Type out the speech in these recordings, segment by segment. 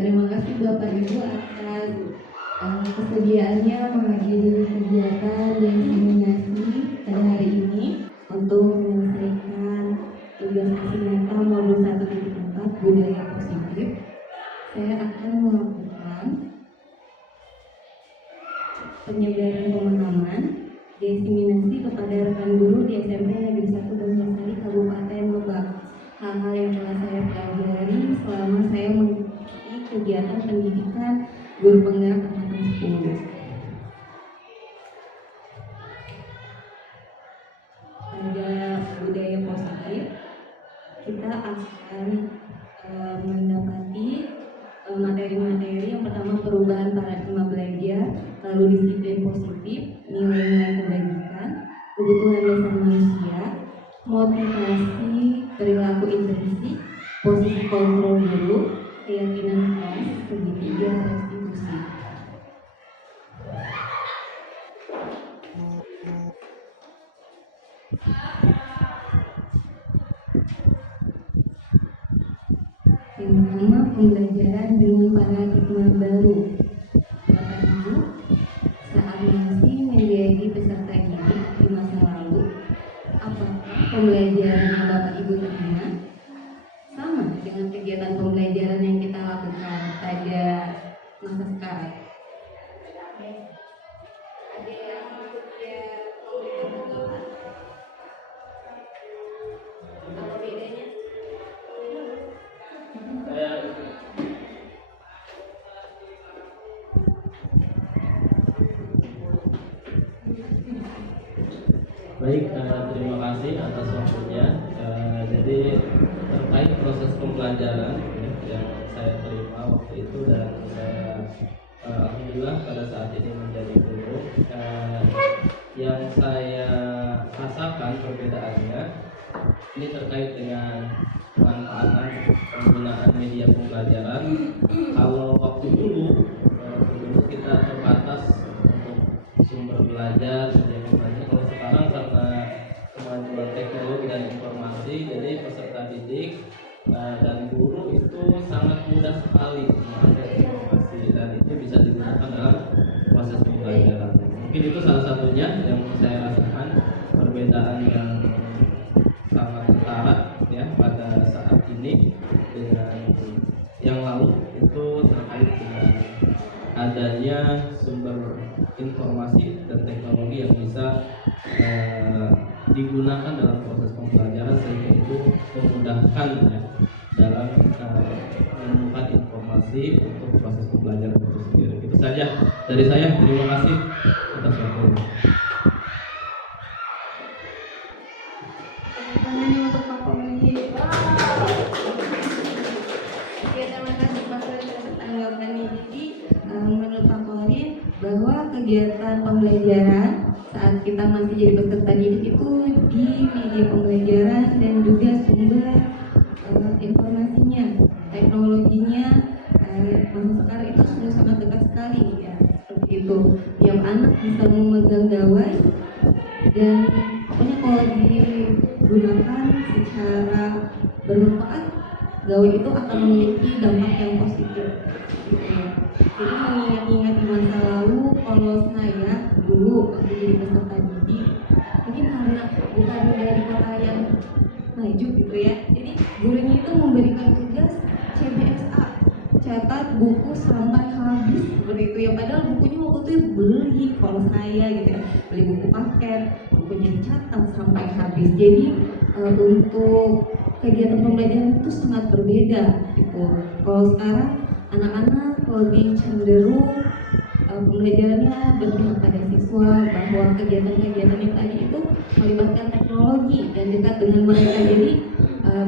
terima kasih Bapak Ibu atas kesediaannya menghadiri kegiatan dan seminasi pada hari ini untuk menyelesaikan tugas aksi modul 1.4 budaya positif. Saya akan melakukan penyebaran pemahaman diseminasi kepada rekan guru di SMP Negeri 1 Banjarsari Kabupaten Lebak. Hal-hal yang telah saya pelajari selama saya mengikuti kegiatan pendidikan guru penggerak angkatan 10. Pada budaya positif, kita akan mendapati materi-materi yang pertama perubahan paradigma belajar, lalu disiplin positif, nilai-nilai kebajikan, kebutuhan dasar manusia, motivasi perilaku intrinsik, posisi kontrol guru, keyakinan kelas, segitiga restitusi. Yang pertama, pembelajaran dengan paradigma baru. Bapak Ibu, saat masih menjadi peserta didik di masa lalu, apakah pembelajaran yang Bapak Ibu terima sama dengan kegiatan pembelajaran yang kita lakukan pada masa sekarang? Ada yang maksudnya apa bedanya? Baik, terima kasih atas waktunya. Jadi terkait proses pembelajaran yang saya terima waktu itu dan saya alhamdulillah pada saat ini menjadi guru, yang saya rasakan perbedaannya ini terkait dengan pemanfaatan penggunaan media pembelajaran. Kalau waktu dulu kita terbatas untuk sumber belajar, media pembelajaran. Kalau sekarang karena kemajuan teknologi dan informasi, jadi peserta didik dan guru itu sangat mudah sekali mengakses informasi dan itu bisa digunakan dalam proses pembelajaran. Mungkin itu salah satunya yang saya rasakan perbedaan yang sangat ketara ya pada saat ini dengan yang lalu, itu terkait dengan adanya sumber informasi dan teknologi yang bisa digunakan dalam proses pembelajaran sehingga itu memudahkan ya, dalam menemukan informasi untuk proses pembelajaran itu sendiri. Itu saja dari saya. Terima kasih atas waktunya. Tangannya untuk Pak Komisi. Ya, terima kasih Pak Komisi atas tanggapannya. Jadi menurut Pak Komisi bahwa kegiatan pembelajaran saat kita masih jadi peserta didik itu di media pembelajaran dan juga sumber informasinya, teknologinya masa sekarang itu sudah sangat dekat sekali ya, seperti itu. Yang anak bisa memegang gawai dan pokoknya kalau digunakan secara bermanfaat, gawai itu akan memiliki dampak yang positif gitu ya. Jadi mengingat-ingat di masa lalu, kalau saya dulu waktu jadi peserta didik, mungkin karena bukan dari kota yang maju gitu ya, jadi gurunya itu memberikan tugas CBSA, catat buku sampai habis seperti itu ya. Padahal bukunya waktu itu beli, kalau saya gitu ya, beli buku paket, bukunya dicatat sampai habis. Jadi untuk kegiatan pembelajaran itu sangat berbeda gitu. Kalau sekarang anak-anak lebih cenderung pembelajarannya berpihak pada siswa, bahwa kegiatan-kegiatan yang tadi itu melibatkan teknologi dan dekat dengan mereka. Jadi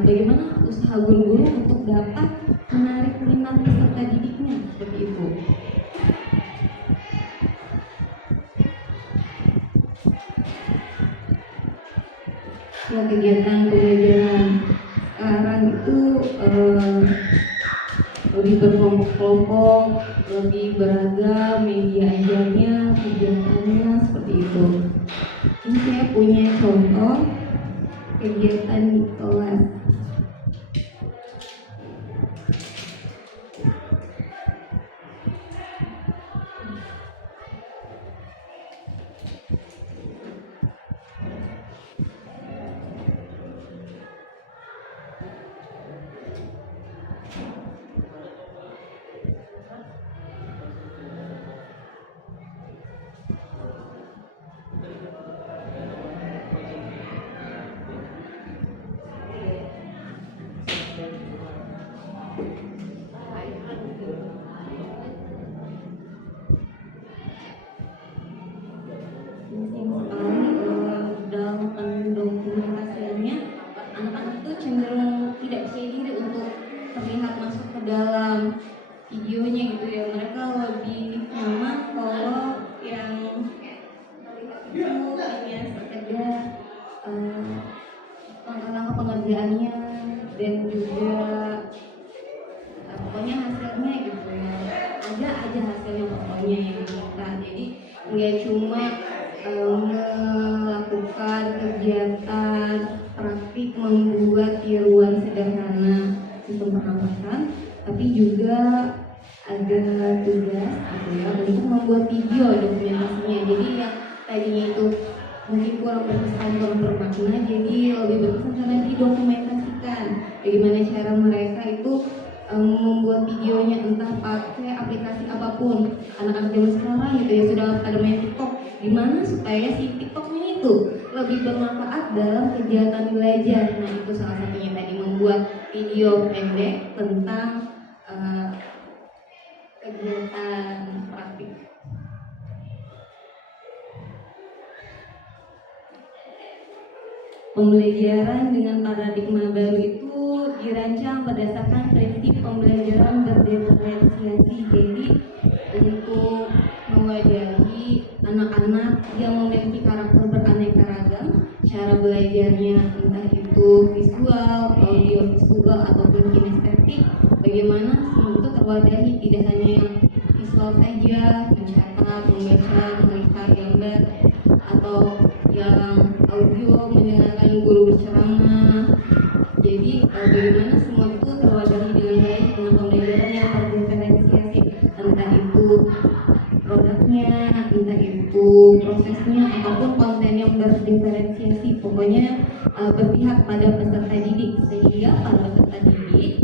bagaimana usaha guru-guru untuk dapat menarik minat peserta didiknya seperti itu. Ya, kegiatan pembelajaran sekarang itu lebih berkelompok-kelompok, lebih beragam, media ajarnya, kegiatannya seperti itu. Ini saya punya contoh kegiatan di kelas. cenderung tidak percaya diri untuk terlihat masuk ke dalam videonya gitu ya. Mereka lebih nyaman kalau yang terlihat itu hanya sekedar langkah-langkah pengerjaannya dan juga pokoknya hasilnya gitu ya, ada aja hasilnya pokoknya yang kita. Jadi nggak cuma melakukan kegiatan praktik membuat tiruan sederhana sistem pernapasan, tapi juga ada tugas gitu ya untuk membuat video dokumentasinya. Jadi yang tadinya itu mungkin kurang berkesan, kurang bermakna, jadi lebih berkesan karena didokumentasikan bagaimana cara mereka itu membuat videonya, entah pakai aplikasi apapun. Anak-anak zaman sekarang gitu ya sudah pada main TikTok, gimana supaya si TikToknya itu lebih bermanfaat dalam kegiatan belajar. Nah itu salah satunya tadi, membuat video pendek tentang kegiatan praktik. Pembelajaran dengan paradigma baru itu dirancang berdasarkan prinsip pembelajaran berdiferensiasi. Jadi untuk mewadahi anak-anak yang memiliki karakter beraneka ragam, cara belajarnya entah itu visual, audio visual ataupun kinestetik, bagaimana semua itu terwadahi, tidak hanya yang visual saja, mencatat, membaca, melihat gambar, atau yang audio mendengarkan guru berceramah. Jadi bagaimana semua itu terwadahi dengan baik dengan pembelajaran yang berdiferensiasi, entah itu produknya, entah itu prosesnya, ataupun konten yang berdiferensiasi. Pokoknya berpihak pada peserta didik, sehingga para peserta didik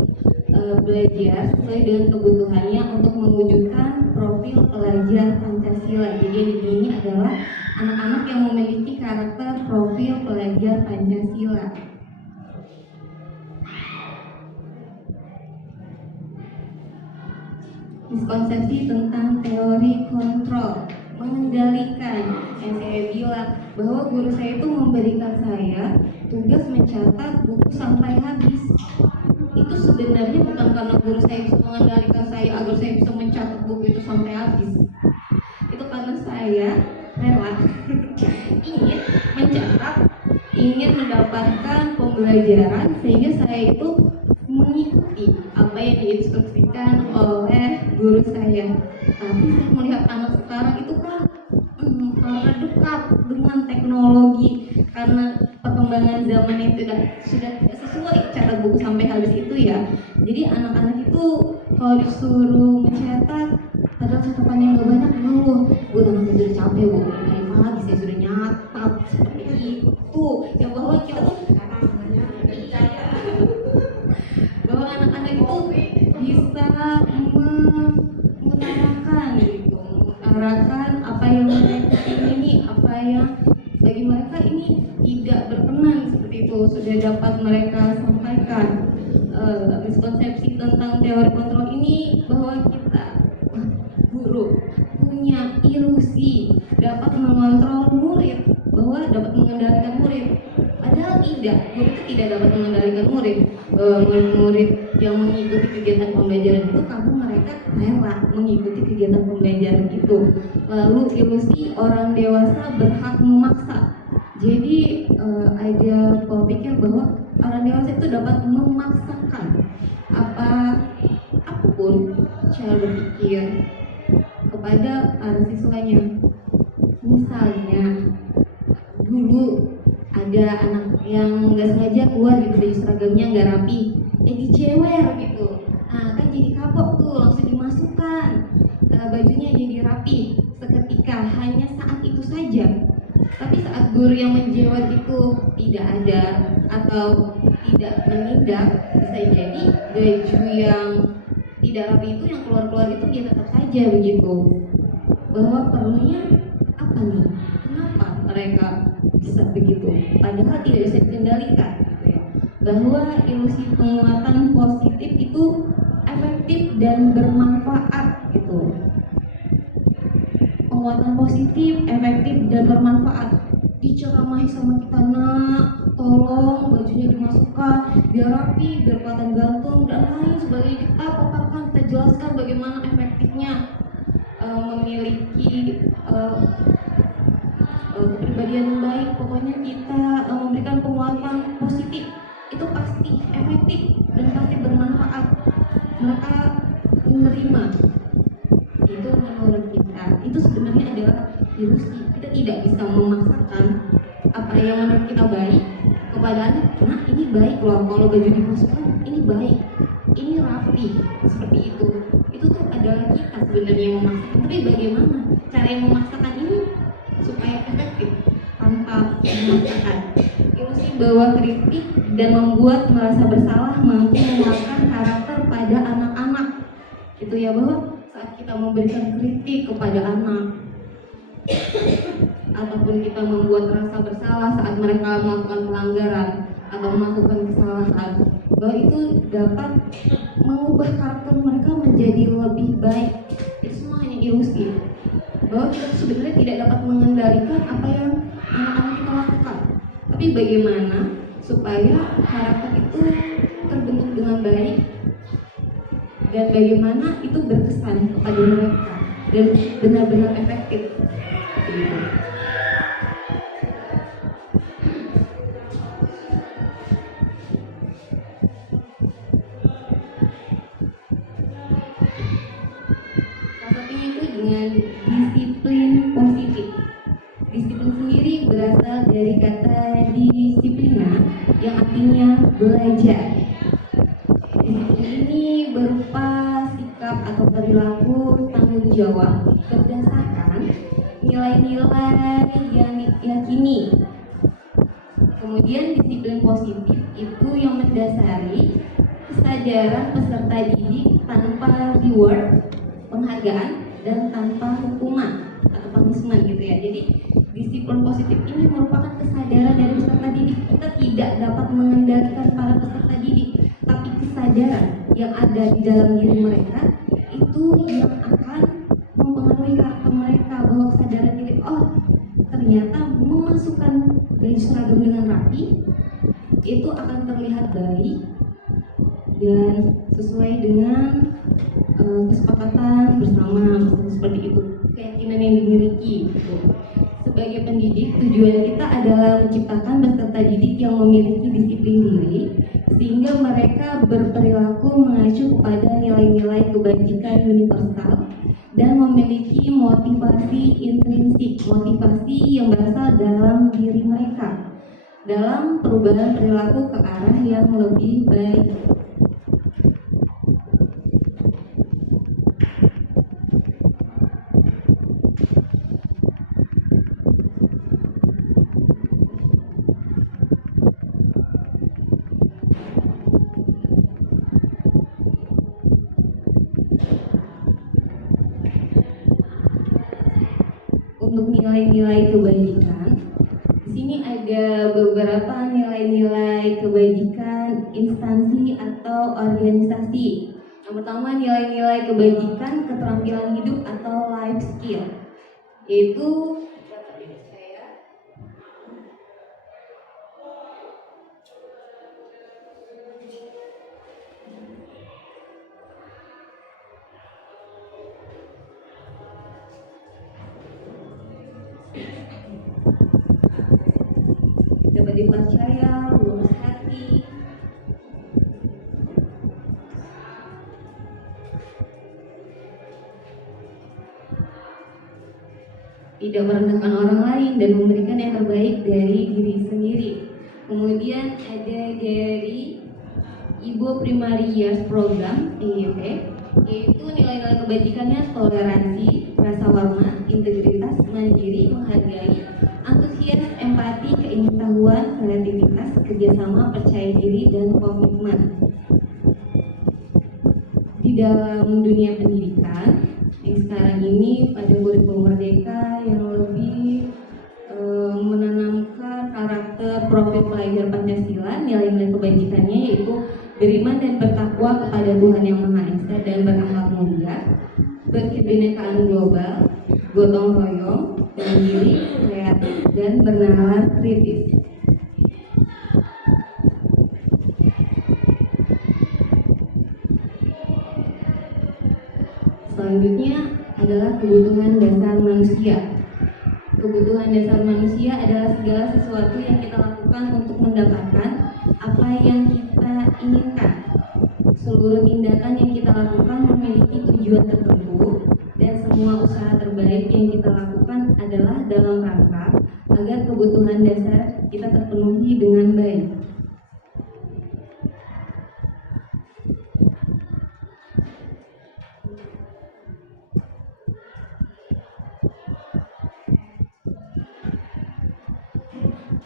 belajar sesuai dengan kebutuhannya untuk mewujudkan profil pelajar Pancasila. Jadi ini adalah anak-anak yang memiliki karakter profil pelajar Pancasila. Miskonsepsi tentang teori kontrol, mengendalikan. Yang saya bilang bahwa guru saya itu memberikan saya tugas mencatat buku sampai habis. Itu sebenarnya bukan karena guru saya bisa mengendalikan saya agar saya bisa mencatat buku itu sampai habis. Itu karena saya rela ingin mencatat, ingin mendapatkan pembelajaran, sehingga saya itu mengikuti apa yang diinstruksikan oleh guru saya. Tapi saya melihat anak sekarang itu kan karena dekat dengan teknologi, karena perkembangan zaman yang sudah tidak sesuai catat buku sampai habis itu ya. Jadi anak-anak itu kalau disuruh mencatat, padahal catatan yang gak banyak, gue udah sudah capek, bu, dari pagi saya sudah nyatat seperti itu. Ya bahwa kita tuh bahwa anak-anak itu bisa mengutarakan gitu, mengutarakan apa yang mereka ingini, apa yang bagi mereka ini tidak berkenan, seperti itu sudah dapat mereka sampaikan. Miskonsepsi tentang teori kontrol ini bahwa kita guru punya ilusi dapat mengontrol murid, bahwa dapat mengendalikan murid. Padahal tidak, guru itu tidak dapat mengendalikan murid. Murid yang mengikuti kegiatan pembelajaran itu karena mereka rela mengikuti kegiatan pembelajaran itu. Lalu ilusi orang dewasa berhak memaksa. Jadi ada pola pikir bahwa orang dewasa itu dapat memaksakan apapun cara berpikir kepada para siswanya. Misalnya dulu ada anak yang nggak sengaja keluar gitu, baju seragamnya nggak rapi, jadi cewer gitu. Nah kan jadi kapok tuh, langsung dimasukkan bajunya jadi rapi seketika, hanya saat itu saja. Tapi saat guru yang menjewer itu tidak ada atau tidak menindak, bisa jadi baju yang tidak rapi itu yang keluar-keluar itu ya tetap saja begitu. Bahwa perlunya apa nih? Kenapa mereka bisa begitu? Padahal tidak bisa dikendalikan gitu ya. Bahwa ilusi penguatan positif itu efektif dan bermanfaat gitu. Penguatan positif, efektif dan bermanfaat. Diceramahi sama kita, nak, tolong bajunya dimasukkan biar rapi, biar kelihatan gantung dan lain sebagainya. Kita paparkan, kita jelaskan bagaimana efektifnya memiliki kepribadian yang baik. Pokoknya kita memberikan penguatan positif, itu pasti efektif dan pasti bermanfaat. Mereka menerima. Itu menurut kita, itu sebenarnya adalah ilusi. Kita tidak bisa memaksakan apa yang menurut kita baik kepada anak. Nah, ini baik loh kalau baju dimasukkan, ini baik, ini rapi, seperti itu. Itu tuh adalah kita sebenarnya yang memaksakan. Tapi bagaimana cara yang memaksakan ini supaya efektif tanpa memaksakan? Ilusi bahwa kritik dan membuat merasa bersalah mampu menguatkan karakter pada anak-anak. Itu ya, bahwa saat kita memberikan kritik kepada anak ataupun kita membuat rasa bersalah saat mereka melakukan pelanggaran atau melakukan kesalahan, bahwa itu dapat mengubah karakter mereka menjadi lebih baik. Itu semua hanya ilusi, bahwa kita sebenarnya tidak dapat mengendalikan apa yang anak-anak kita lakukan. Tapi bagaimana supaya karakter itu terbentuk dengan baik dan bagaimana itu berkesan kepada mereka dan benar-benar efektif. Gitu. Salah satunya itu dengan disiplin positif. Disiplin sendiri berasal dari kata disiplina yang artinya belajar. Disiplin ini berupa sikap atau perilaku tanggung jawab berdasarkan nilai-nilai yang diyakini. Kemudian disiplin positif itu yang mendasari kesadaran peserta didik tanpa reward, penghargaan, dan tanpa hukuman atau punishment gitu ya. Jadi disiplin positif ini merupakan kesadaran dari peserta didik. Kita tidak dapat mengendalikan para peserta didik, tapi kesadaran yang ada di dalam diri mereka itu yang akan mempengaruhi karakter mereka, bahwa kesadaran diri, oh ternyata memasukkan baju seragam dengan rapi itu akan terlihat baik dan sesuai dengan kesepakatan bersama, seperti itu, keyakinan yang dimiliki gitu. Sebagai pendidik, tujuan kita adalah menciptakan peserta didik yang memiliki disiplin diri sehingga mereka berperilaku mengacu kepada nilai-nilai kebajikan universal dan memiliki motivasi intrinsik, motivasi yang berasal dalam diri mereka dalam perubahan perilaku ke arah yang lebih baik. Untuk nilai-nilai kebajikan, di sini ada beberapa nilai-nilai kebajikan instansi atau organisasi. Yang pertama, nilai-nilai kebajikan keterampilan hidup atau life skill, yaitu dapat dipercaya, lurus hati, tidak merendahkan orang lain dan memberikan yang terbaik dari diri sendiri. Kemudian ada dari Ibu Primary Years Program (IYP), yaitu nilai-nilai kebajikannya toleransi, rasa hormat, integritas, mandiri, menghargai, antusias, empati, keingintahuan, kreativitas, kerjasama, percaya diri, dan komitmen. Di dalam dunia pendidikan yang sekarang ini pada kurikulum Merdeka yang lebih menanamkan karakter profil pelajar Pancasila, nilai-nilai kebajikannya yaitu beriman dan bertakwa kepada Tuhan Yang Maha Esa dan berakhlak mulia, berkebinekaan global, gotong royong, mandiri, kreatif, dan bernalar kritis. Selanjutnya adalah kebutuhan dasar manusia. Kebutuhan dasar manusia adalah segala sesuatu yang kita lakukan untuk mendapatkan apa yang kita inginkan. Seluruh tindakan yang kita lakukan memiliki tujuan tertentu, dan semua usaha terbaik yang kita lakukan adalah dalam rangka agar kebutuhan dasar kita terpenuhi dengan baik.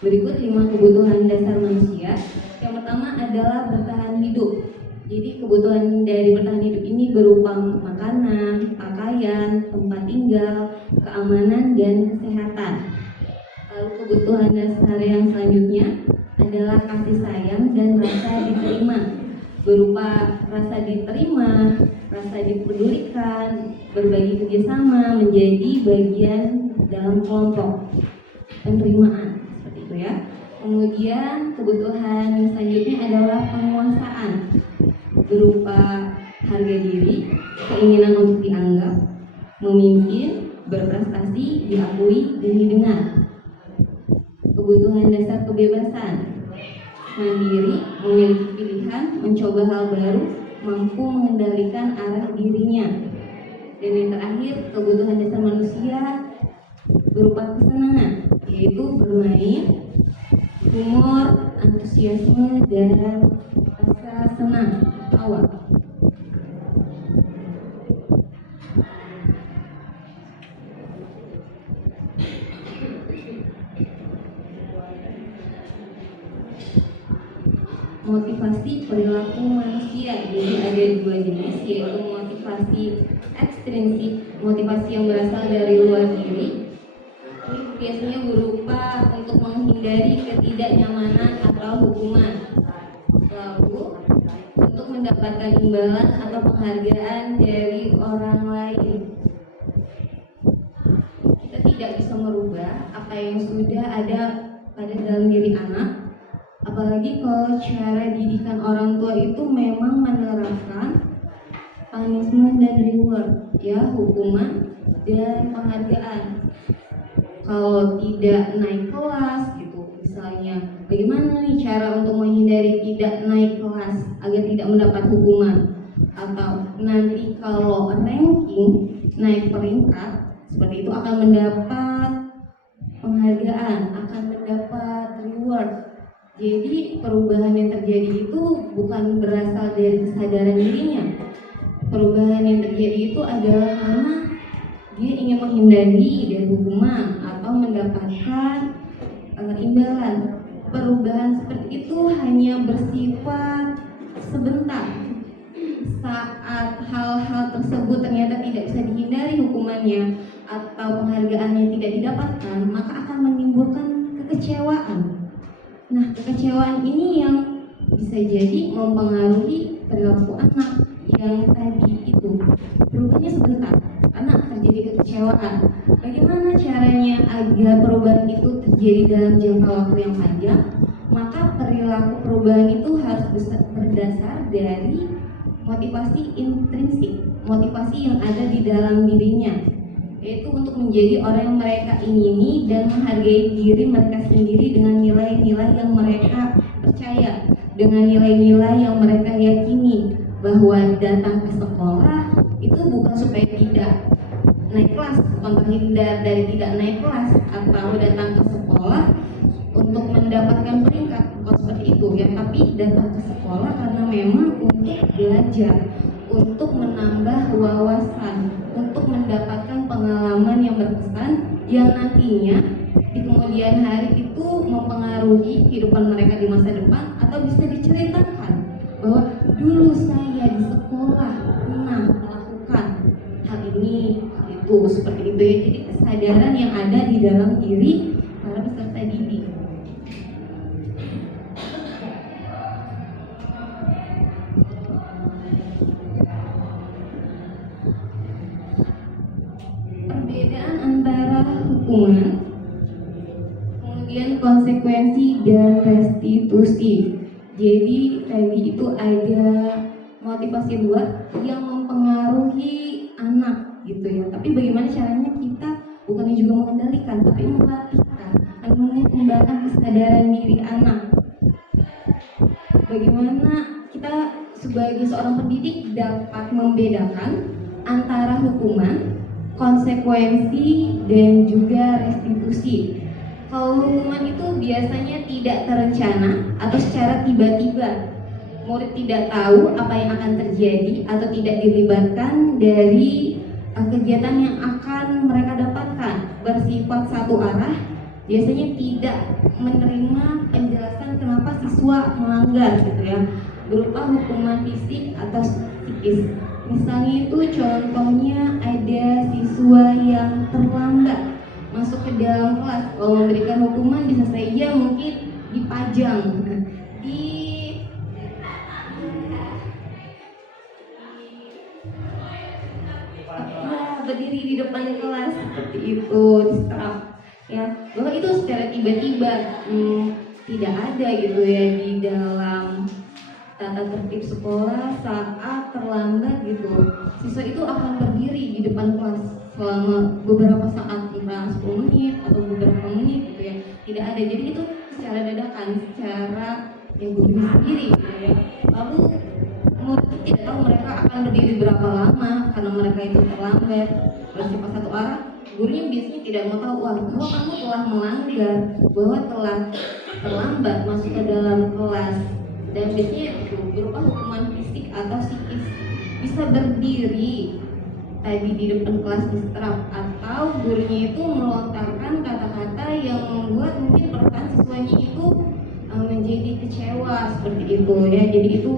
Berikut 5 kebutuhan dasar manusia. Yang pertama adalah bertahan hidup. Jadi kebutuhan dari bertahan hidup ini berupa makanan, pakaian, tempat tinggal, keamanan, dan kesehatan. Lalu kebutuhan dasar yang selanjutnya adalah kasih sayang dan rasa diterima. Berupa rasa diterima, rasa dipedulikan, berbagi kerjasama, menjadi bagian dalam kelompok, penerimaan. Ya. Kemudian kebutuhan yang selanjutnya adalah penguasaan, berupa harga diri, keinginan untuk dianggap, memimpin, berprestasi, diakui, dan didengar. Kebutuhan dasar kebebasan, mandiri, memiliki pilihan, mencoba hal baru, mampu mengendalikan arah dirinya. Dan yang terakhir, kebutuhan dasar manusia berupa kesenangan, yaitu bermain, humor, antusiasme, dan rasa senang awal. Motivasi perilaku manusia, jadi ada 2 jenis, yaitu motivasi ekstrinsik, motivasi yang berasal dari luar diri. Ini biasanya berupa untuk menghindari ketidaknyamanan atau hukuman. Lalu untuk mendapatkan imbalan atau penghargaan dari orang lain. Kita tidak bisa merubah apa yang sudah ada pada dalam diri anak, apalagi kalau cara didikan orang tua itu memang menerapkan punishment dan reward, ya, hukuman dan penghargaan. Kalau tidak naik kelas gitu, misalnya bagaimana nih cara untuk menghindari tidak naik kelas agar tidak mendapat hukuman, atau nanti kalau ranking naik peringkat seperti itu akan mendapat penghargaan, akan mendapat reward. Jadi perubahan yang terjadi itu bukan berasal dari kesadaran dirinya. Perubahan yang terjadi itu adalah karena dia ingin menghindari dari hukuman atau mendapatkan imbalan. Perubahan seperti itu hanya bersifat sebentar. Saat hal-hal tersebut ternyata tidak bisa dihindari hukumannya atau penghargaannya tidak didapatkan, maka akan menimbulkan kekecewaan. Nah, kekecewaan ini yang bisa jadi mempengaruhi perilaku anak yang tadi itu. Perubahannya sebentar karena terjadi kekecewaan. Bagaimana caranya agar perubahan itu terjadi dalam jangka waktu yang panjang? Maka perilaku perubahan itu harus berdasar dari motivasi intrinsik, motivasi yang ada di dalam dirinya, yaitu untuk menjadi orang yang mereka ingini dan menghargai diri mereka sendiri dengan nilai-nilai yang mereka percaya, dengan nilai-nilai yang mereka yakini, bahwa datang ke sekolah itu bukan supaya tidak naik kelas, terhindar dari tidak naik kelas, atau datang ke sekolah untuk mendapatkan peringkat, bukan seperti itu ya, tapi datang ke sekolah karena memang untuk belajar, untuk menambah wawasan, untuk mendapatkan pengalaman yang berkesan yang nantinya di kemudian hari itu mempengaruhi kehidupan mereka di masa depan, atau bisa diceritakan bahwa dulu saya di sekolah pernah melakukan hal ini, hal itu, seperti itu ya. Jadi kesadaran yang ada di dalam diri para peserta didik. Perbedaan antara hukuman, kemudian konsekuensi dan restitusi. Jadi tadi itu ada motivasi luar yang mempengaruhi anak Tapi bagaimana caranya kita bukannya juga mengendalikan, tapi melatihkan dan mengembangkan kesadaran diri anak. Bagaimana kita sebagai seorang pendidik dapat membedakan antara hukuman, konsekuensi, dan juga restitusi. Kalau hukuman itu biasanya tidak terencana atau secara tiba-tiba. Murid tidak tahu apa yang akan terjadi atau tidak dilibatkan dari kegiatan yang akan mereka dapatkan, bersifat satu arah, biasanya tidak menerima penjelasan kenapa siswa melanggar gitu ya, berupa hukuman fisik atau psikis. Misalnya itu contohnya ada siswa yang terlambat masuk ke dalam kelas, kalau memberikan hukuman bisa saja mungkin dipajang, berdiri di depan kelas seperti itu, distrap ya, bahwa itu secara tiba-tiba tidak ada gitu ya di dalam tata tertib sekolah. Saat terlambat gitu, siswa itu akan berdiri di depan kelas selama beberapa saat, entah 10 menit atau beberapa menit gitu ya, tidak ada. Jadi itu secara dadakan, secara yang berdiri sendiri gitu ya. Lalu murid tidak tahu mereka akan berdiri berapa lama karena mereka itu terlambat, bersifat satu arah. Gurunya biasanya tidak mau tahu, wah bahwa kamu telah melanggar, bahwa telah terlambat masuk ke dalam kelas. Dan biasanya itu berupa hukuman fisik atau psikis, bisa berdiri tadi di depan kelas distrap, atau gurunya itu melontarkan kata-kata yang membuat mungkin perasaan siswanya itu menjadi kecewa seperti itu ya. Jadi itu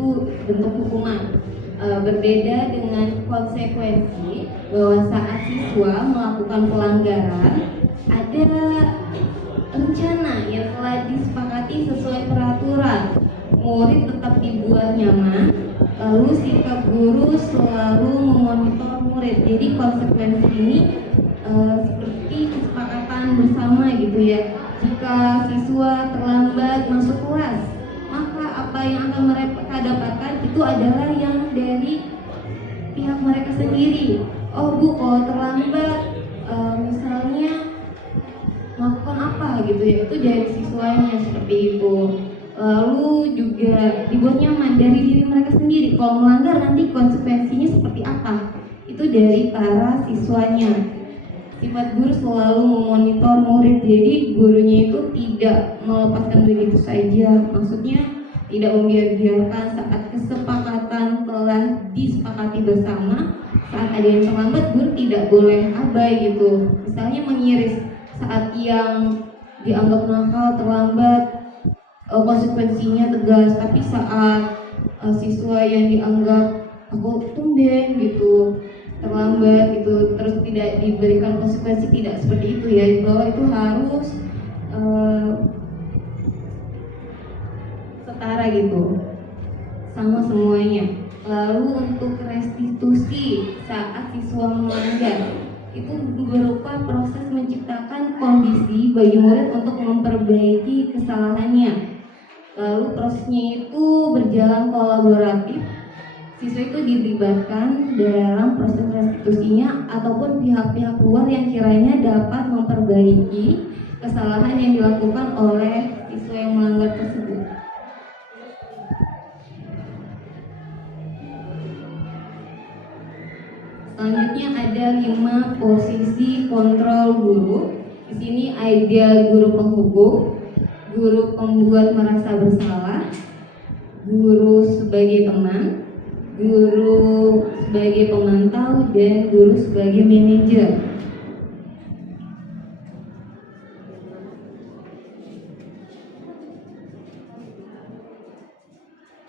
bentuk hukuman. Berbeda dengan konsekuensi, bahwa saat siswa melakukan pelanggaran ada rencana yang telah disepakati sesuai peraturan, murid tetap dibuat nyaman, lalu sikap guru selalu memonitor murid. Jadi konsekuensi ini seperti kesepakatan bersama gitu ya. Jika siswa terlambat masuk kelas, maka apa yang akan mereka dapatkan itu adalah yang dari pihak mereka sendiri. Oh Bu, kalau terlambat misalnya melakukan apa gitu ya, itu dari siswanya seperti itu. Lalu juga dibuat nyaman dari diri mereka sendiri. Kalau melanggar nanti konsekuensinya seperti apa, itu dari para siswanya. Sifat guru selalu memonitor murid, jadi gurunya itu tidak melepaskan begitu saja. Maksudnya tidak membiarkan saat kesepakatan telah disepakati bersama, saat ada yang terlambat guru tidak boleh abai gitu. Misalnya mengiris saat yang dianggap nakal terlambat, konsekuensinya tegas. Tapi saat siswa yang dianggap aku tumben gitu, terlambat gitu, terus tidak diberikan konsekuensi, tidak seperti itu ya, bahwa itu harus setara gitu, sama semuanya. Lalu untuk restitusi saat siswa melanggar, itu berupa proses menciptakan kondisi bagi murid untuk memperbaiki kesalahannya. Lalu prosesnya itu berjalan kolaboratif, siswa itu dilibatkan dalam proses restitusinya ataupun pihak-pihak luar yang kiranya dapat memperbaiki kesalahan yang dilakukan oleh siswa yang melanggar tersebut. Selanjutnya ada 5 posisi kontrol guru. Di sini ada guru penghukum, guru pembuat merasa bersalah, guru sebagai teman, guru sebagai pemantau, dan guru sebagai manajer.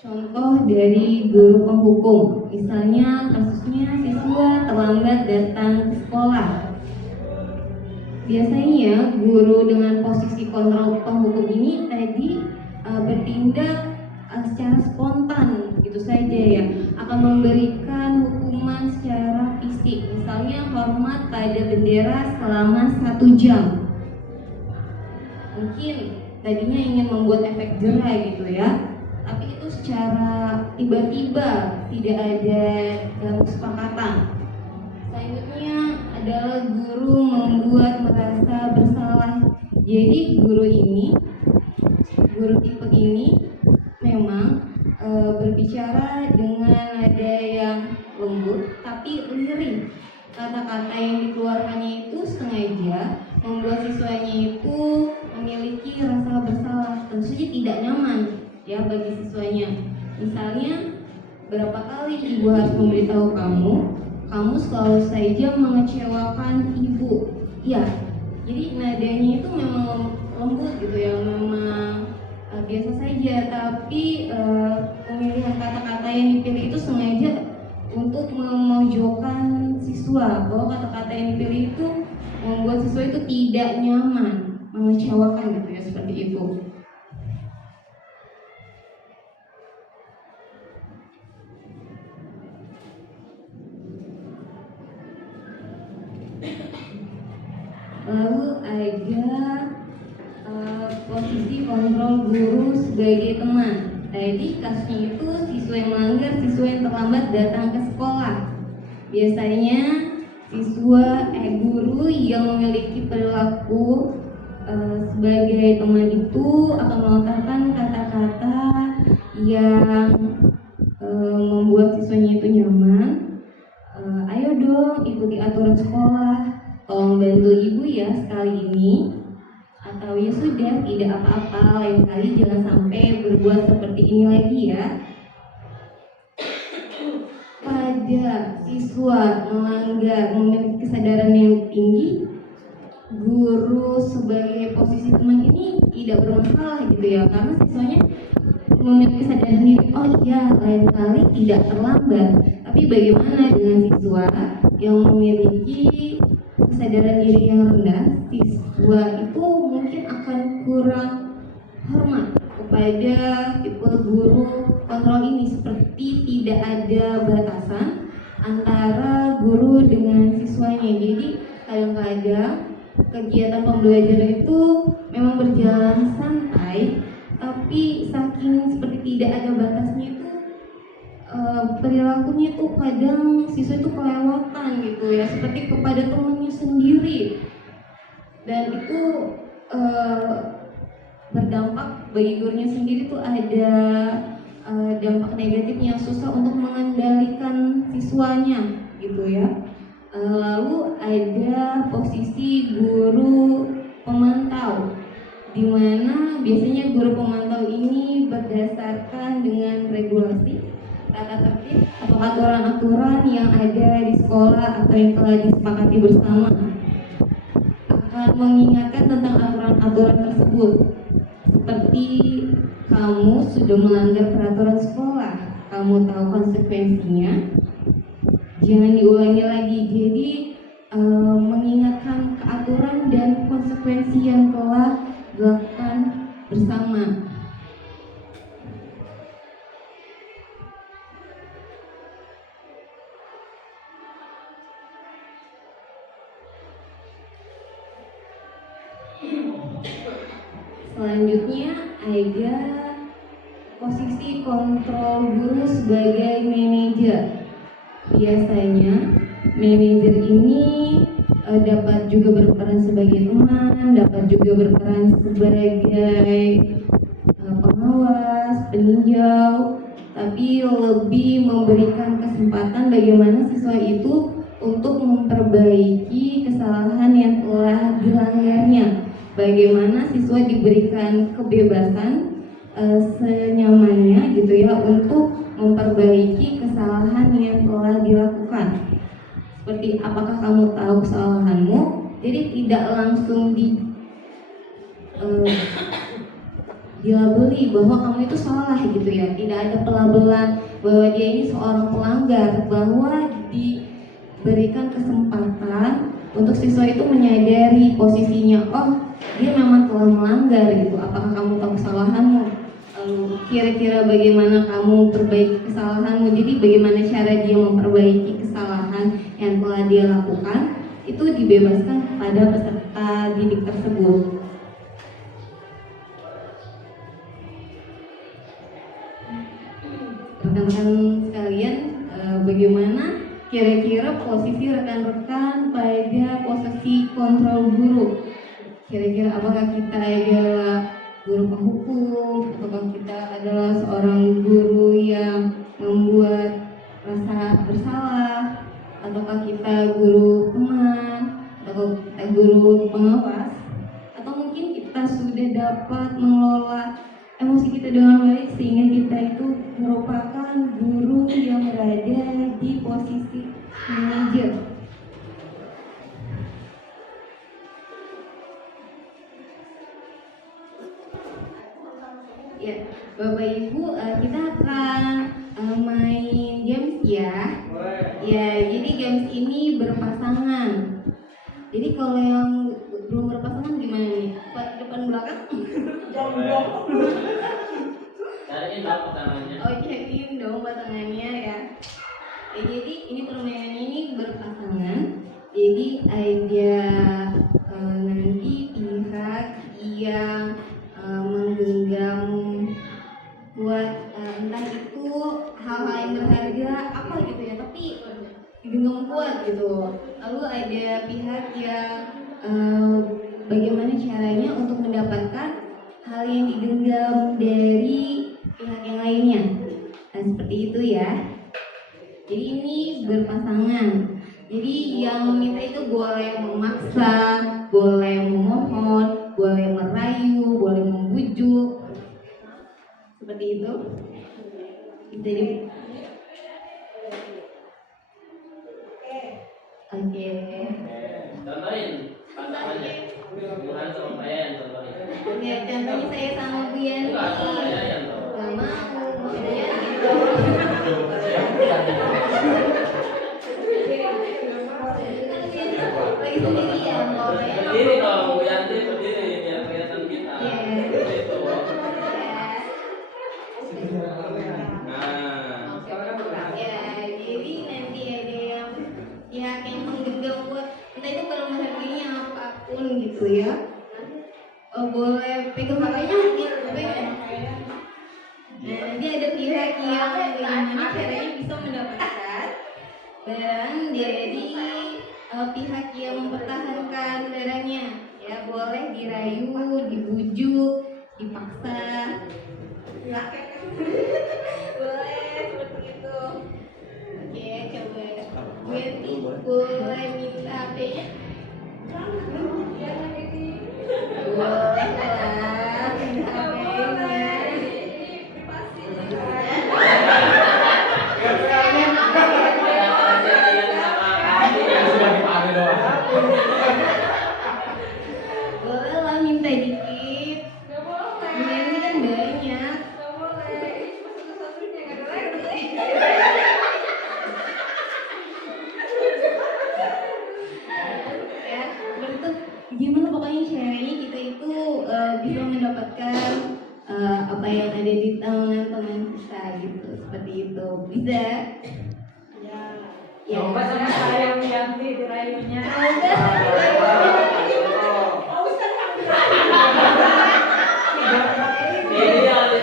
Contoh dari guru penghukum, misalnya kasusnya siswa terlambat datang ke sekolah. Biasanya guru dengan posisi kontrol penghukum ini tadi bertindak secara spontan gitu saja ya, akan memberikan hukuman secara fisik, misalnya hormat pada bendera selama 1 jam. Mungkin tadinya ingin membuat efek jerah gitu ya, tapi itu secara tiba-tiba, tidak ada dalam kesepakatan. Selanjutnya adalah guru membuat merasa bersalah. Jadi guru tipe ini memang berbicara dengan nada yang lembut tapi lirih. Kata-kata yang dikeluarkannya itu sengaja membuat siswanya itu memiliki rasa bersalah, tentu saja tidak nyaman ya bagi siswanya. Misalnya, berapa kali ibu harus memberitahu kamu selalu saja mengecewakan ibu. Ya, jadi nadanya itu memang lembut gitu ya, memang biasa saja, tapi pemilihan kata-kata yang dipilih itu sengaja untuk memojokkan siswa, bahwa kata-kata yang dipilih itu membuat siswa itu tidak nyaman, mengecewakan gitu ya, seperti itu. Lalu ada posisi kontrol guru sebagai teman. Jadi kasusnya itu siswa yang melanggar, siswa yang terlambat datang ke sekolah. Biasanya guru yang memiliki perilaku sebagai teman itu akan melontarkan kata-kata yang membuat siswanya itu nyaman. Ayo dong ikuti aturan sekolah, tolong bantu ibu ya sekali ini, atau ya sudah tidak apa-apa, lain kali jangan sampai berbuat seperti ini lagi ya. Pada siswa melanggar memiliki kesadaran yang tinggi, guru sebagai posisi teman ini tidak bermasalah gitu ya, karena siswanya memiliki kesadaran diri, oh iya lain kali tidak terlambat. Tapi bagaimana dengan siswa yang memiliki kesadaran diri yang rendah? Siswa itu mungkin akan kurang hormat kepada tipe guru kontrol ini, seperti tidak ada batasan antara guru dengan siswanya. Jadi kadang-kadang kegiatan pembelajaran itu memang berjalan santai, tapi saking seperti tidak ada batasnya itu perilakunya tuh kadang siswa itu kelewatan gitu ya, seperti kepada temannya sendiri, dan itu berdampak bagi gurunya sendiri tuh ada dampak negatifnya, susah untuk mengendalikan siswanya gitu ya. Lalu ada posisi guru pemantau, di mana biasanya guru pemantau ini berdasarkan dengan regulasi, tata tertib atau aturan-aturan yang ada di sekolah atau yang telah disepakati bersama, akan mengingatkan tentang aturan-aturan tersebut. Seperti kamu sudah melanggar peraturan sekolah, kamu tahu konsekuensinya, jangan diulangi lagi. Jadi mengingatkan keaturan dan konsekuensi yang telah dilakukan bersama. Selanjutnya ada posisi kontrol guru sebagai manajer. Biasanya manajer ini dapat juga berperan sebagai teman, dapat juga berperan sebagai pengawas, peninjau, tapi lebih memberikan kesempatan bagaimana siswa itu untuk memperbaiki kesalahan yang telah dilanggarnya. Bagaimana siswa diberikan kebebasan senyamannya gitu ya untuk memperbaiki kesalahan yang telah dilakukan. Seperti apakah kamu tahu kesalahanmu? Jadi tidak langsung dilabeli bahwa kamu itu salah gitu ya. Tidak ada pelabelan bahwa dia ini seorang pelanggar, bahwa diberikan kesempatan untuk siswa itu menyadari posisinya, oh dia memang telah melanggar gitu. Apakah kamu tahu kesalahanmu? Kira-kira bagaimana kamu perbaiki kesalahanmu? Jadi bagaimana cara dia memperbaiki kesalahan yang telah dia lakukan, itu dibebaskan kepada peserta didik tersebut. Rekan-rekan sekalian, bagaimana kira-kira posisi rekan-rekan pada posisi kontrol guru. Kira-kira apakah kita adalah guru penghukum, ataukah kita adalah seorang guru yang membuat rasa bersalah, ataukah kita guru teman, atau kita guru pengawas, atau mungkin kita sudah dapat mengelola emosi kita dengan baik sehingga kita itu merupakan guru yang berada di posisi manajer. Ya, Bapak Ibu, kita akan main games ya. Ya, jadi games ini berpasangan. Jadi kalau yang belum berpasangan gimana nih? Depan belakang? Cariin dong pasangannya. Oh, cariin dong pasangannya ya. Jadi ini permainan ini berpasangan. Jadi ada nanti pihak yang menggenggam buat entah itu hal-hal yang berharga apa gitu ya, tapi digenggam kuat gitu. Lalu ada pihak yang bagaimana caranya untuk mendapatkan hal yang digenggam dari pihak yang lainnya. Nah, seperti itu ya. Jadi ini berpasangan. Jadi yang meminta itu boleh memaksa, boleh memohon, boleh merayu, boleh membujuk. Seperti itu. Bisa di Oke. Contohin pasangannya. Bukan sama Payan, contohin. Ya, contohnya saya sama Bu Yani. Enggak, sama Payan dong. Gak mau, saya gitu. Lagi sendirian, kalau saya Berdiri dong, Bu Yanti berdiri biar kelihatan kita. Yes. Gitu. Ya, jadi nanti ada yang pihak yang menggenggam buat entah itu kalau harganya apapun gitu ya. Boleh pegang HP-nya pegang. Nah, nanti ada pihak yang bagaimana caranya bisa mendapatkan barang dari pihak yang mempertahankan barangnya. Ya, boleh dirayu, dibujuk, dipaksa. Ya, boleh seperti itu. Oke, coba Betty boleh minta HP-nya? Boleh lah, minta HP-nya. Boleh lah minta dikit. Ini kan banyak. Ya, begitu. Gimana pokoknya caranya kita itu bisa mendapatkan apa yang ada di tangan teman kita gitu, seperti itu. Bisa? Ya. Coba sama saya Yanti dirayunya.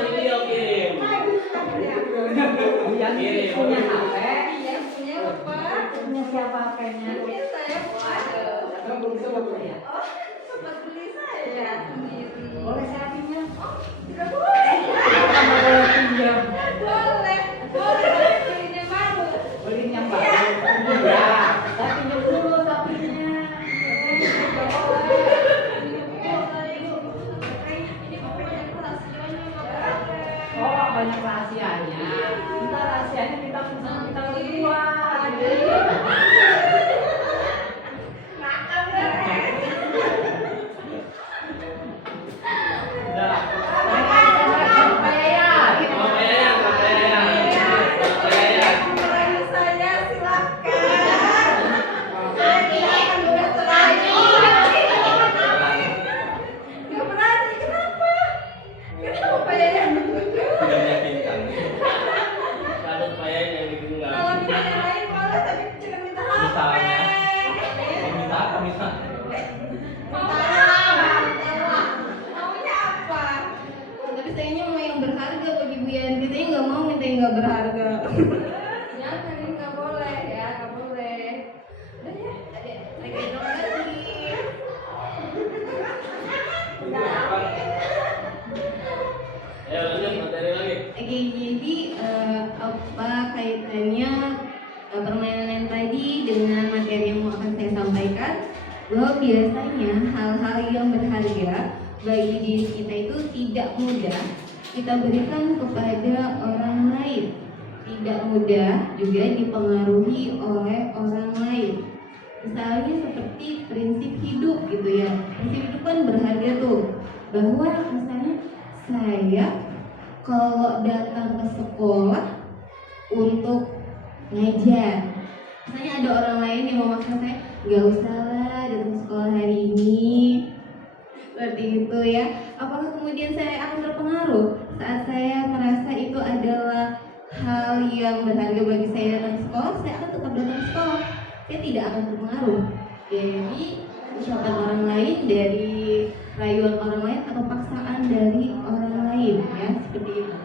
Video kirim. Yanti punya HP. Punya apa? Punya siapa HP-nya? Saya sempat beli saya sendiri. Boleh saya pinjam? Tidak boleh. Boleh pinjam. Boleh. Belinya baru. Beli yang baru. Iya. Saya pinjam dulu sapinya. Oh, banyak rahasianya. Kita rahasianya kita bersama kita berdua. Tapi sayangnya mau yang berharga bagi Bu Yanti, saya nggak mau minta yang nggak berharga. Jangan, ini nggak boleh ya, nggak boleh. bahwa biasanya hal-hal yang berharga bagi diri kita itu tidak mudah kita berikan kepada orang lain, tidak mudah juga dipengaruhi oleh orang lain. Misalnya seperti prinsip hidup gitu ya. Prinsip hidup kan berharga tuh. Bahwa misalnya saya kalau datang ke sekolah untuk ngajar, misalnya ada orang lain yang memaksa saya, nggak usah lah datang ke sekolah hari ini, seperti itu ya. Apakah kemudian saya akan terpengaruh saat saya merasa itu adalah hal yang berharga bagi saya datang ke sekolah? Saya akan tetap datang ke sekolah, saya tidak akan terpengaruh dari ucapan orang lain, dari rayuan orang lain atau paksaan dari orang lain ya, seperti itu.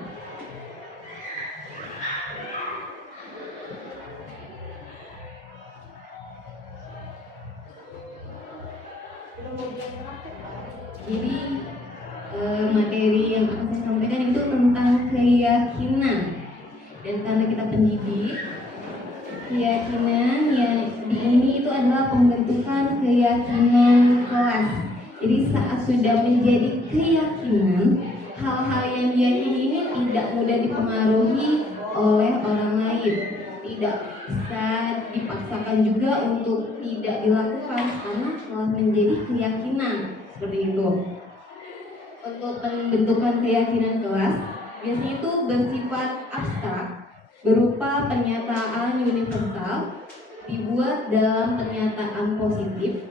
Jadi materi yang akan saya sampaikan itu tentang keyakinan. Dan karena kita pendidik, keyakinan yang di ini itu adalah pembentukan keyakinan kelas. Jadi saat sudah menjadi keyakinan, hal-hal yang diyakini ini tidak mudah dipengaruhi oleh orang lain, tidak bisa dipaksakan juga untuk tidak dilakukan karena telah menjadi keyakinan, seperti itu. Untuk pembentukan keyakinan kelas biasanya itu bersifat abstrak, berupa pernyataan universal dibuat dalam pernyataan positif,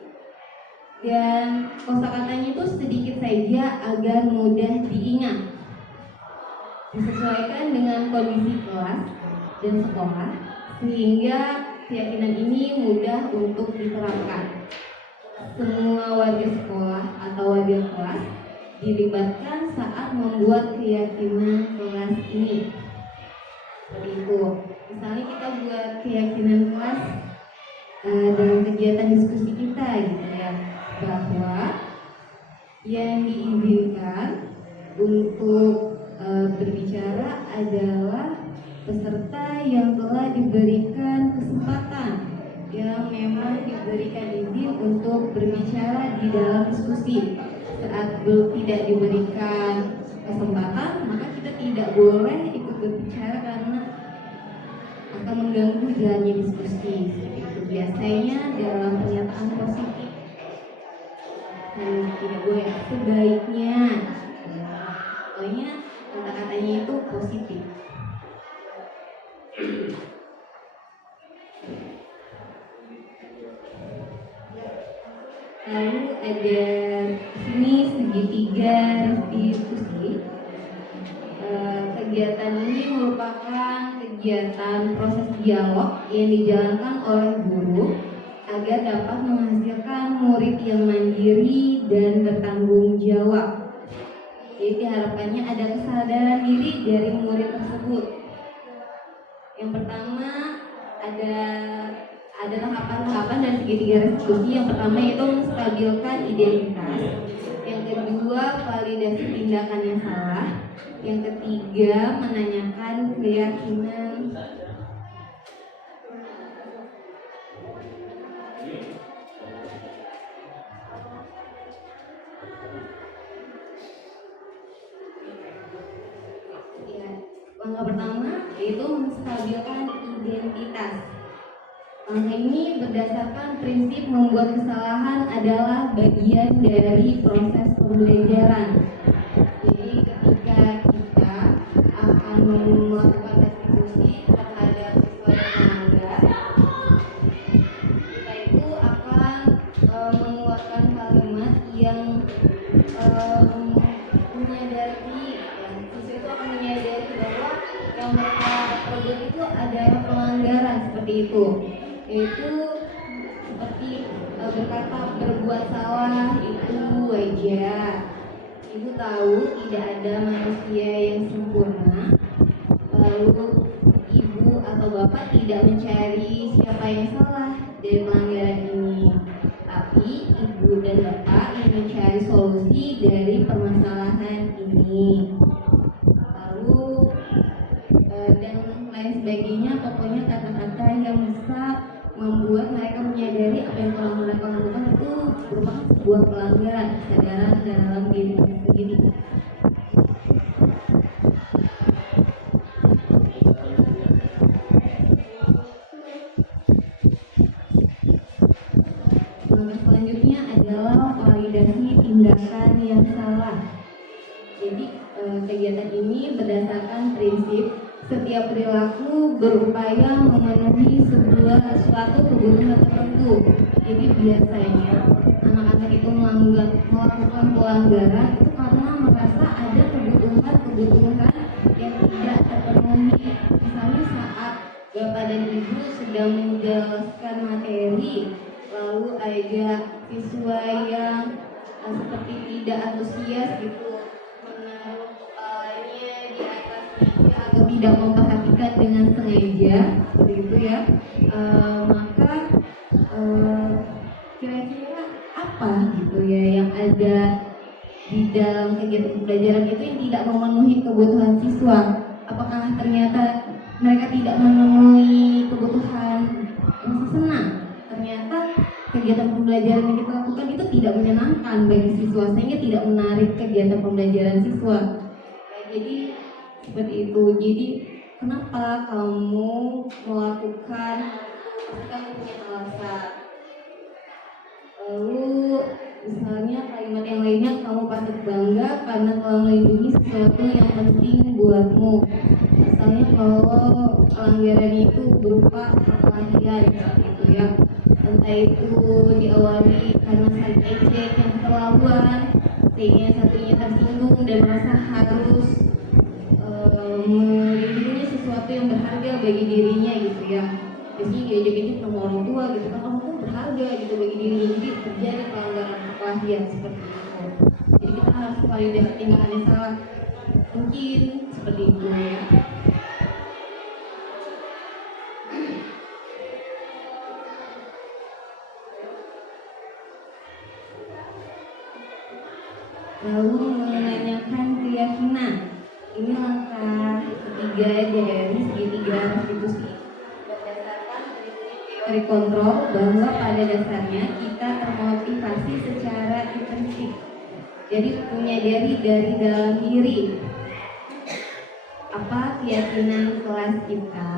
dan kosakatanya itu sedikit saja agar mudah diingat, disesuaikan dengan kondisi kelas dan sekolah sehingga keyakinan ini mudah untuk diterapkan. Semua warga sekolah atau warga kelas dilibatkan saat membuat keyakinan kelas ini. Seperti itu. Misalnya kita buat keyakinan kelas dalam kegiatan diskusi kita gitu ya, bahwa yang diizinkan untuk berbicara adalah peserta yang telah diberikan kesempatan, yang memang diberikan izin untuk berbicara di dalam diskusi. Saat tidak diberikan kesempatan, maka kita tidak boleh ikut berbicara karena akan mengganggu jalannya diskusi. Itu biasanya dalam pernyataan positif, dan tidak boleh sebaiknya. Pokoknya kata-katanya itu positif. Lalu ada sini segitiga restitusi. Kegiatan ini merupakan kegiatan proses dialog yang dijalankan oleh guru agar dapat menghasilkan murid yang mandiri dan bertanggung jawab. Jadi diharapkannya ada kesadaran diri dari murid tersebut. Yang pertama ada tahapan-tahapan dan segitiga restitusi. Yang pertama itu menstabilkan identitas. Yang kedua, validasi tindakan yang salah. Yang ketiga, menanyakan keyakinan. Langkah pertama yaitu menstabilkan identitas. Langkah ini berdasarkan prinsip membuat kesalahan adalah bagian dari proses pembelajaran. Jadi ketika kita akan melakukan restitusi terhadap siswa yang melanggar, kita itu akan mengeluarkan kalimat yang menyadari, siswa itu akan menyadari bahwa yang mereka perbuat itu adalah pelanggaran, seperti itu. Yaitu seperti berkata berbuat salah itu wajar. Ibu tahu tidak ada manusia yang sempurna. Lalu ibu atau bapak tidak mencari siapa yang salah dari pelanggaran ini, tapi ibu dan bapak yang mencari solusi dari permasalahan ini. Lalu dan lain sebagainya, pokoknya kata-kata yang bisa membuat mereka menyadari apa yang telah mereka lakukan itu merupakan sebuah pelanggaran kesadaran dalam diri mereka sendiri. Selanjutnya adalah validasi tindakan yang salah. Jadi kegiatan ini berdasarkan prinsip setiap perilaku berupaya memenuhi suatu kebutuhan tertentu. Jadi biasanya anak-anak itu melakukan pelanggaran itu karena merasa ada kebutuhan yang tidak terpenuhi. Misalnya saat bapak dan ibu sedang menjelaskan materi, lalu ada siswa yang seperti tidak antusias gitu, menaruh kepalanya di atas meja atau tidak memperhatikan dengan sengaja, seperti itu ya. Maka kira-kira apa gitu ya yang ada di dalam kegiatan pembelajaran itu yang tidak memenuhi kebutuhan siswa? Apakah ternyata mereka tidak memenuhi kebutuhan rasa senang? Ternyata kegiatan pembelajaran yang kita lakukan itu tidak menyenangkan bagi siswa, sehingga tidak menarik kegiatan pembelajaran siswa. Nah, jadi seperti itu. Jadi kenapa kamu melakukan? Pasti kamu punya alasan. Lalu misalnya kalimat yang lainnya, kamu patut bangga karena telah melindungi sesuatu yang penting buatmu. Misalnya kalau pelanggaran itu berupa perkelahian gitu ya, entah itu diawali karena saling ejek yang keterlaluan sehingga satunya tersinggung dan merasa harus melindungi sesuatu yang berharga bagi dirinya gitu ya. Biasanya diajak-ajak sama orang tua gitu kan, kamu tuh berharga gitu bagi dirinya, jadi terjadi pelanggaran perkelahian seperti itu. Jadi kita harus validasi tindakan yang salah, mungkin seperti itu ya. Lalu menanyakan keyakinan, ini langkah ketiga dari segitiga restitusi. Berdasarkan prinsip teori kontrol bahwa pada dasarnya kita termotivasi secara intrinsik. Jadi menyadari dari dalam diri apa keyakinan kelas kita,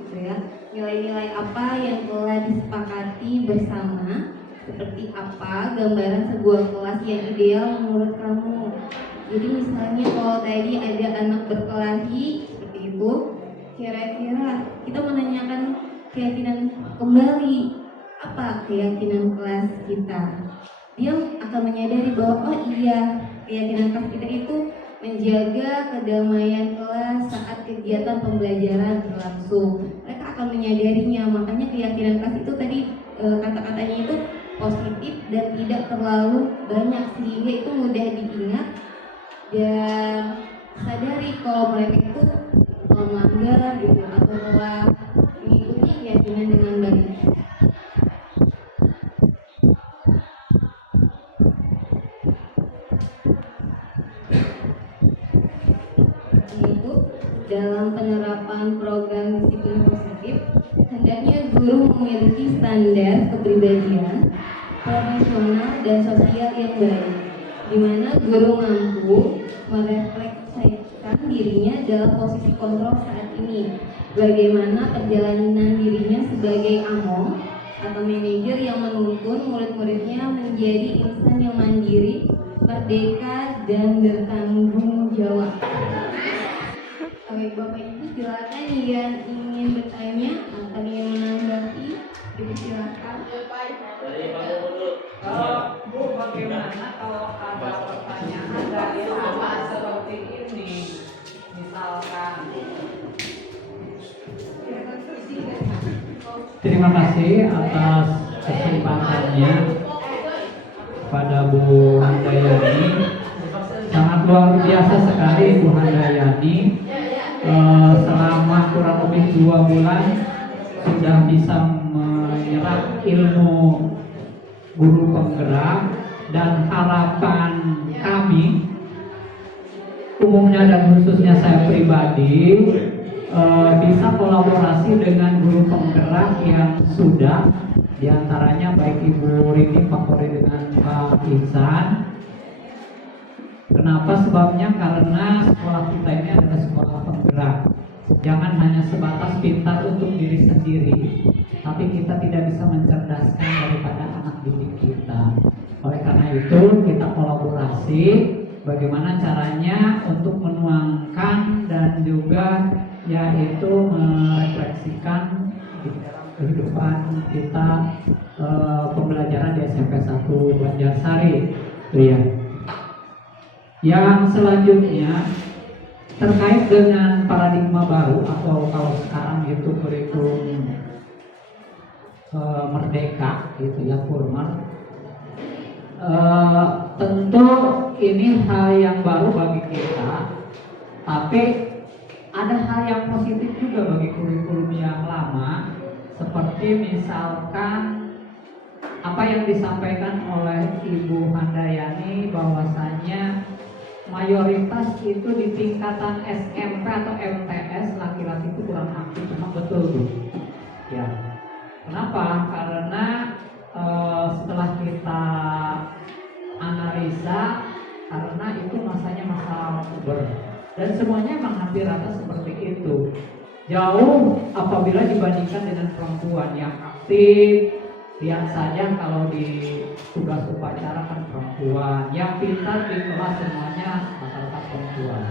gitu ya. Nilai-nilai apa yang telah disepakati bersama. Seperti apa gambaran sebuah kelas yang ideal menurut kamu. Jadi misalnya kalau tadi ada anak berkelahi seperti itu, kira-kira kita menanyakan keyakinan kembali, apa keyakinan kelas kita. Dia akan menyadari bahwa oh iya, keyakinan kelas kita itu menjaga kedamaian kelas saat kegiatan pembelajaran berlangsung. Mereka akan menyadarinya, makanya keyakinan kelas itu tadi kata-katanya itu positif dan tidak terlalu banyak sehingga itu mudah diingat dan sadari kalau mereka itu melanggar gitu atau telah mengikuti keyakinan dengan baik. Itu dalam penerapan program disiplin positif, hendaknya guru memiliki standar kepribadian profesional dan sosial yang baik, di mana guru mampu merefleksikan dirinya dalam posisi kontrol saat ini, bagaimana perjalanan dirinya sebagai among atau manajer yang menuntun murid-muridnya menjadi insan yang mandiri, merdeka, dan bertanggung jawab. Oke, Bapak Ibu silakan yang ingin bertanya atau yang menanggapi, silakan. Dari Pak dulu. Bu, bagaimana kalau ada pertanyaan dari hal seperti ini? Misalkan Terima kasih atas kesempatannya pada Bu Handayani. Sangat luar biasa sekali Bu Handayani. Selama kurang lebih 2 bulan sudah bisa menyerap ilmu guru penggerak, dan harapan kami umumnya dan khususnya saya pribadi bisa kolaborasi dengan guru penggerak yang sudah, diantaranya baik Ibu Rini Pakori dengan Pak Ihsan. Kenapa sebabnya? Karena sekolah kita ini adalah sekolah penggerak. Jangan hanya sebatas pintar untuk diri sendiri, tapi kita tidak bisa mencerdaskan daripada anak didik kita. Oleh karena itu kita kolaborasi bagaimana caranya untuk menuangkan dan juga yaitu merefleksikan di dalam kehidupan kita pembelajaran di SMP 1 Banjarsari. Itu ya. Yang selanjutnya terkait dengan paradigma baru atau kalau sekarang itu kurikulum merdeka gitu ya, formal. Tentu ini hal yang baru bagi kita, tapi ada hal yang positif juga bagi kurikulum yang lama, seperti misalkan apa yang disampaikan oleh Ibu Handayani bahwasanya mayoritas itu di tingkatan SMP atau MTS laki-laki itu kurang aktif. Memang betul Bu. Ya. Kenapa? Karena setelah kita analisa, karena itu masanya masa puber dan semuanya memang hampir rata seperti itu. Jauh apabila dibandingkan dengan perempuan yang aktif. Lihat saja kalau di tugas upacara kan perempuan, yang pintar di kelas semuanya rata-rata perempuan.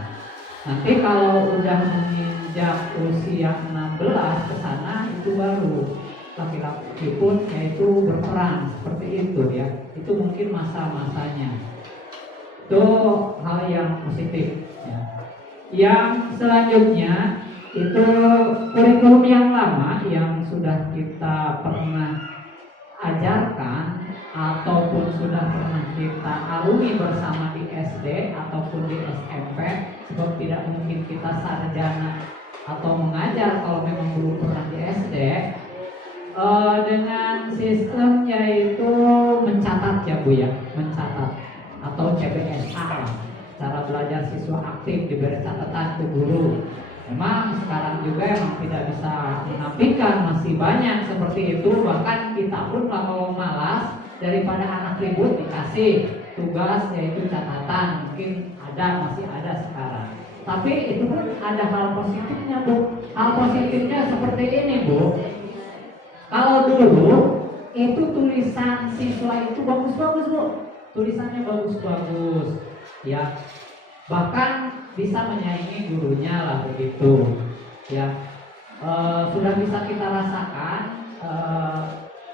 Nanti kalau udah menginjak usia 16 ke sana itu baru laki-laki pun yaitu berperan seperti itu ya. Itu mungkin masa-masanya. Itu hal yang positif ya. Yang selanjutnya itu kurikulum yang lama yang sudah kita pernah ajarkan ataupun sudah pernah kita arungi bersama di SD ataupun di SMP, sebab tidak mungkin kita sarjana atau mengajar kalau memang belum pernah di SD, dengan sistem yaitu mencatat ya Bu ya, mencatat atau CBSA lah, cara belajar siswa aktif, diberi catatan ke guru. Memang sekarang juga emang tidak bisa menafikan, masih banyak seperti itu. Bahkan kita pun kalau malas, daripada anak ribut dikasih tugas yaitu catatan, mungkin masih ada sekarang. Tapi itu pun ada hal positifnya Bu. Hal positifnya seperti ini Bu. Kalau dulu itu tulisan siswa itu bagus-bagus Bu, tulisannya bagus-bagus ya, bahkan bisa menyaingi gurunya lah begitu ya. Sudah bisa kita rasakan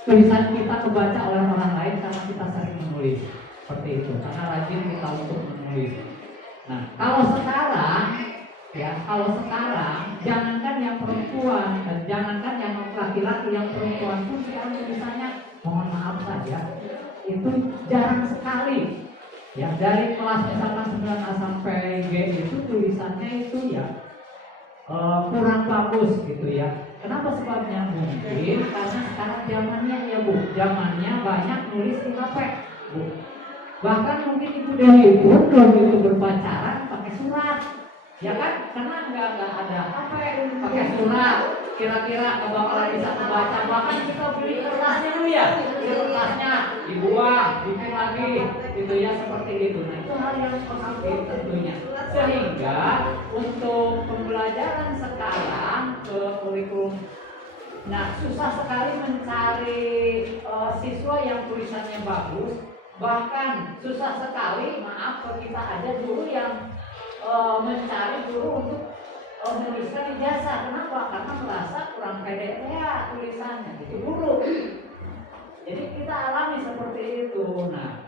tulisan kita kebaca oleh orang lain karena kita sering menulis seperti itu, karena rajin kita untuk menulis. Nah kalau sekarang jangankan yang perempuan dan jangankan yang laki-laki, yang perempuan pun sekarang tulisannya mohon maaf saja itu jarang sekali. Ya, dari kelas misalkan 9A sampai G itu tulisannya itu ya kurang bagus gitu ya. Kenapa sebabnya? Mungkin karena sekarang zamannya ya Bu, zamannya banyak nulis di HP Bu. Bahkan mungkin Ibu Dewi pun itu berpacaran pakai surat, ya kan? Karena nggak ada HP, pakai surat. Kira-kira nggak bakalan bisa membaca. Bahkan kita beli kertasnya dulu ya, kertasnya dibuang, bikin lagi, gitu ya, seperti itu. Nah itu hal yang positif tentunya. Sehingga untuk pembelajaran sekarang ke kurikulum, nah susah sekali mencari siswa yang tulisannya bagus. Bahkan susah sekali, maaf kalau kita ada guru yang mencari guru untuk menuliskan ijazah. Kenapa? Karena merasa kurang pede ya tulisannya, itu guru. Jadi kita alami seperti itu. Nah,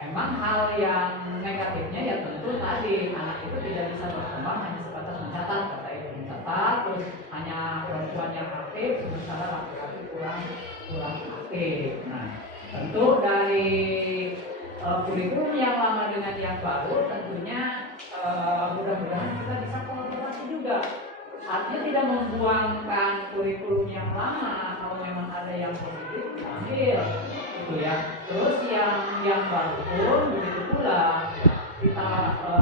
emang hal yang negatifnya ya tentu tadi anak itu tidak bisa berkembang hanya sebatas mencatat, kata itu mencatat, terus hanya perempuan yang aktif, sementara laki-laki kurang aktif. Nah, tentu dari kurikulum yang lama dengan yang baru tentunya mudah-mudahan kita bisa kolaborasi juga. Artinya tidak membuangkan kurikulum yang lama, kalau memang ada yang positif diambil gitu ya. Terus yang baru pun begitu pula kita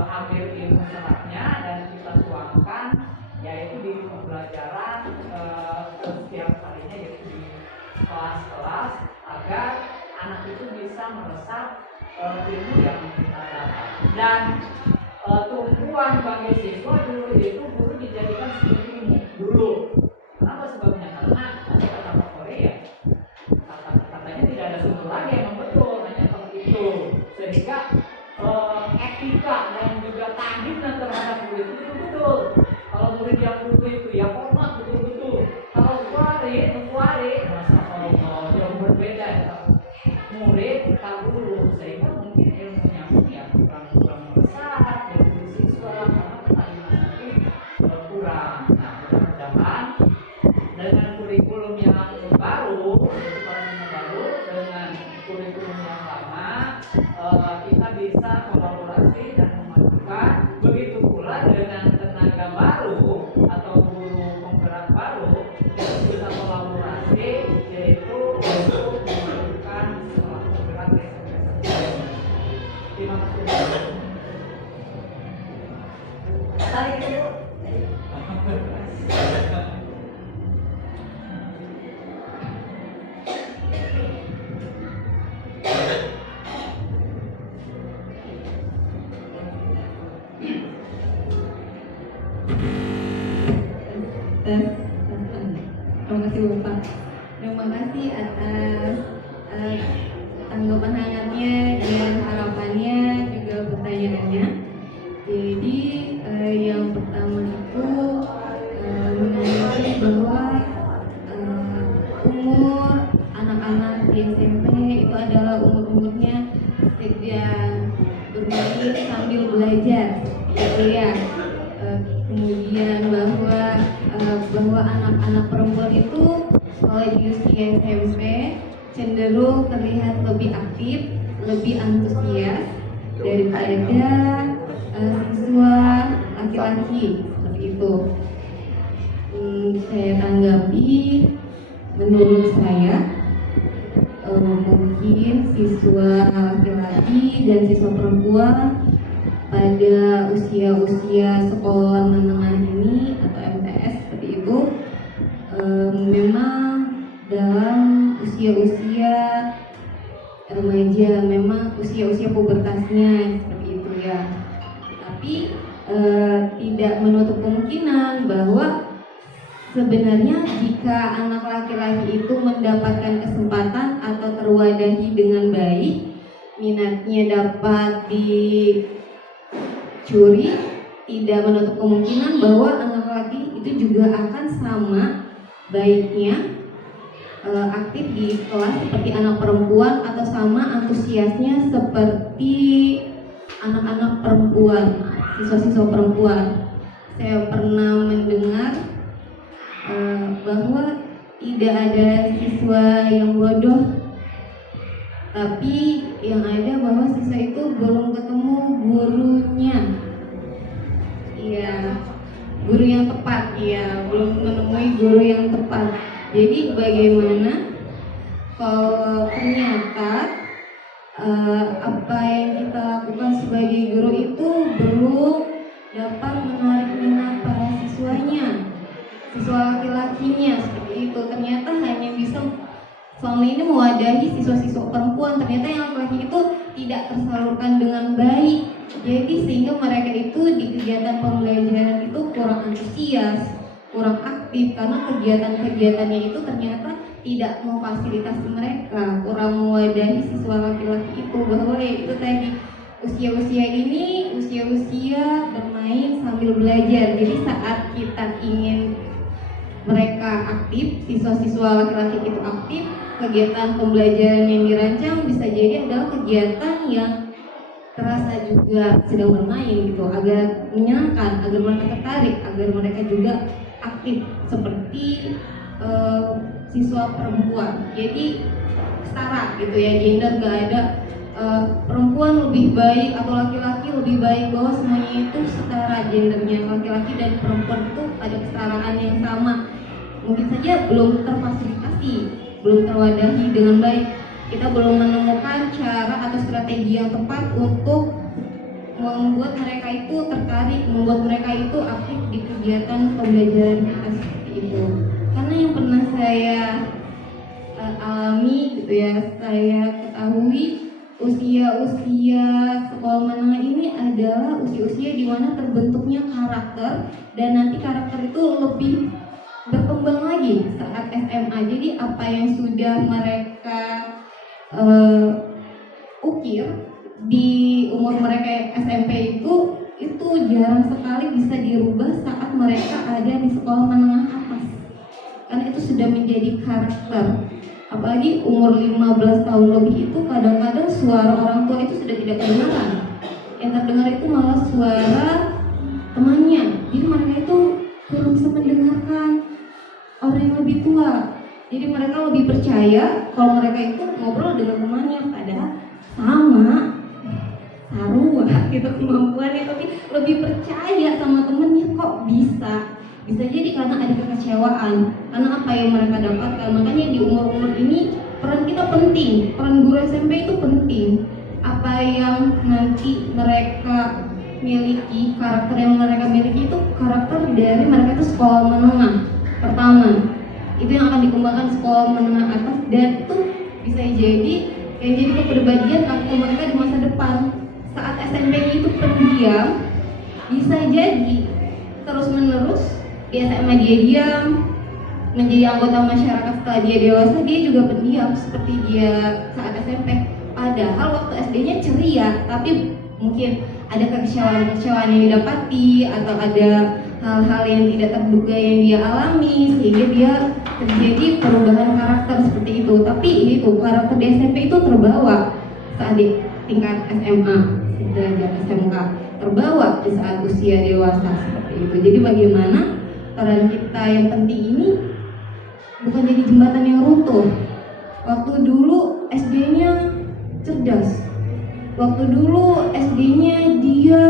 ambil ilmu seratnya dan kita tuangkan yaitu di pembelajaran kelas-kelas agar anak itu bisa meresap ilmu yang kita dapat. Dan tumpuan bagi siswa dulu itu guru dijadikan seperti ini dulu. Kenapa sebabnya? Karena ada kata Korea, kata-katanya tidak ada sumber lagi yang betul, hanya seperti itu. Sehingga etika dan juga tahdidnya terhadap murid itu betul. Kalau murid yang dulu itu ya format betul-betul. Kalau kuari, masa Allah jauh berbeda ya. Murid tak guru, sehingga mungkin ilmunya pun ya kurang besar dari siswa karena pertanyaan itu kurang. Nah, mudah-mudahan dengan kurikulum yang baru, yaitu paradigma baru dengan kurikulum yang lama, kita bisa kolaborasi dan memajukan. Begitu pula dengan tenaga baru atau guru penggerak baru, kita bisa kolaborasi, yaitu untuk memajukan sekolah penggerak SMP. Terima kasih. Tarik dulu. Terima kasih Bapak. Terima kasih atas tanggapan hangatnya dan harapannya juga pertanyaannya. Jadi yang pertama itu mengenai bahwa umur anak-anak di SMP itu adalah umurnya sedang bermain sambil belajar, gitu ya. Kemudian bahwa anak-anak perempuan itu kalau di usia SMP cenderung terlihat lebih aktif, lebih antusias daripada siswa laki-laki, seperti itu. Saya tanggapi, menurut saya mungkin siswa laki-laki dan siswa perempuan pada usia-usia sekolah menengah ini atau MTS seperti itu memang dalam usia-usia remaja, memang usia-usia pubertasnya seperti itu ya. Tapi tidak menutup kemungkinan bahwa sebenarnya jika anak laki-laki itu mendapatkan kesempatan atau terwadahi dengan baik, minatnya dapat dicuri, tidak menutup kemungkinan bahwa anak laki itu juga akan sama baiknya aktif di kelas seperti anak perempuan atau sama antusiasnya seperti anak-anak perempuan, siswa-siswa perempuan. Saya pernah mendengar bahwa tidak ada siswa yang bodoh, tapi yang ada bahwa siswa itu belum ketemu gurunya. Iya, guru yang tepat, ya, belum menemui guru yang tepat. Jadi bagaimana kalau ternyata apa yang kita lakukan sebagai guru itu belum dapat menarik minat para siswanya, siswa laki-lakinya seperti itu. Ternyata hanya bisa selama ini mewadahi siswa-siswa perempuan, ternyata yang laki-laki itu tidak tersalurkan dengan baik. Jadi sehingga mereka itu di kegiatan pembelajaran itu kurang antusias, kurang aktif karena kegiatan-kegiatannya itu ternyata tidak memfasilitasi mereka, kurang mewadahi siswa laki-laki itu. Bahwa ya itu tadi, usia-usia ini usia-usia bermain sambil belajar. Jadi saat kita ingin mereka aktif, siswa-siswa laki-laki itu aktif, kegiatan pembelajaran yang dirancang bisa jadi adalah kegiatan yang terasa juga sedang bermain gitu, agar menyenangkan, agar mereka tertarik, agar mereka juga aktif seperti siswa perempuan. Jadi setara gitu ya, gender gak ada perempuan lebih baik atau laki-laki lebih baik, bahwa semuanya itu setara gendernya, laki-laki dan perempuan itu ada kesetaraan yang sama. Mungkin saja belum terfasilitasi, belum terwadahi dengan baik. Kita belum menemukan cara atau strategi yang tepat untuk membuat mereka itu tertarik, membuat mereka itu aktif di kegiatan pembelajaran kita seperti itu. Karena yang pernah saya alami gitu ya, saya ketahui usia-usia sekolah menengah ini adalah usia-usia di mana terbentuknya karakter, dan nanti karakter itu lebih berkembang lagi saat SMA. Jadi apa yang sudah mereka ukir di umur mereka SMP itu jarang sekali bisa dirubah saat mereka ada di sekolah menengah atas, karena itu sudah menjadi karakter. Apalagi umur 15 tahun lebih itu kadang-kadang suara orang tua itu sudah tidak kedengaran, yang terdengar itu malah suara temannya. Jadi mereka itu kurang bisa mendengarkan orang yang lebih tua. Jadi mereka lebih percaya kalau mereka itu ngobrol dengan temannya, padahal sama sarua gitu kemampuannya, tapi lebih percaya sama temennya. Kok bisa jadi karena ada kekecewaan, karena apa yang mereka dapatkan. Makanya di umur-umur ini peran kita penting, peran guru SMP itu penting. Apa yang nanti mereka miliki, karakter yang mereka miliki itu karakter dari mereka itu sekolah menengah pertama, itu yang akan dikembangkan sekolah menengah atas, dan itu bisa jadi yang jadi kepribadian karakter mereka di masa depan. Saat SMP itu pendiam, bisa jadi terus menerus di SMA dia diam, menjadi anggota masyarakat setelah dia dewasa dia juga pendiam seperti dia saat SMP. Padahal waktu SD-nya ceria, tapi mungkin ada kekecewaan yang didapati atau ada hal-hal yang tidak terduga yang dia alami sehingga dia terjadi perubahan karakter seperti itu. Tapi itu karakter di SMP itu terbawa saat di tingkat SMA, derajat SMK, terbawa di saat usia dewasa seperti itu. Jadi bagaimana peran kita yang penting ini bukan jadi jembatan yang runtuh. Waktu dulu SD-nya cerdas, waktu dulu SD-nya dia